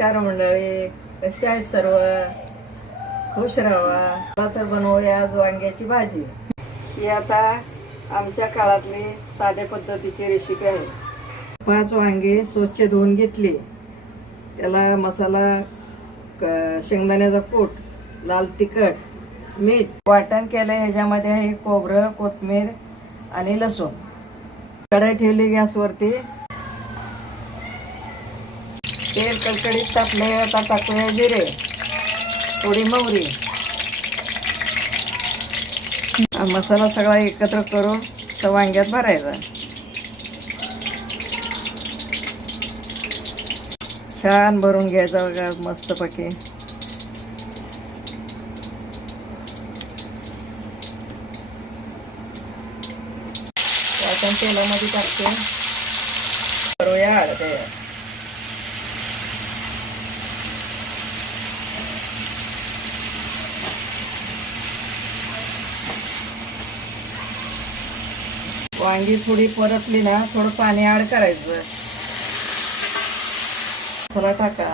नमस्कार मंडळी, कशी आहेत सर्व? खुश राहा. आता तर बनवूया आज वांग्याची भाजी. ही आता आमच्या काळातली साध्या पद्धतीची रेसिपी आहे. 5 वांगे स्वच्छ धुवून घेतली. त्याला मसाला, शेंगदाण्याचा कूट, लाल तिखट, मीठ वाटण केलं. ह्याच्यामध्ये आहे खोबरं, कोथिंबीर आणि लसूण. कढई ठेवली गॅसवरती. तेल कडकडीत तापले. आता टाकूया जिरे, थोडी मोहरी. मसाला सगळा एकत्र करून त्या वांग्यात भरायचा. छान भरून घ्यायचा बघा मस्तपैकी. आपण तेलामध्ये टाकतो. करूया हळद. वांगी थोडी परतली ना, थोडं पाणी ऍड करायचं. मसाला टाका,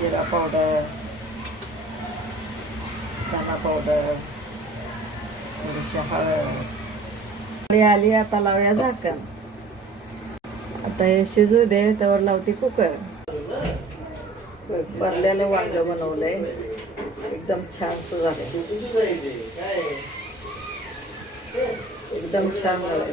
जिरा पावडर, धना पावडर, थोडीशी हळद आली. आता लावूया झाकण. आता हे शिजू दे. त्यावर लावते कुकर. भरलेलं वांग बनवलंय. एकदम छान झालं. एकदम छान झालं.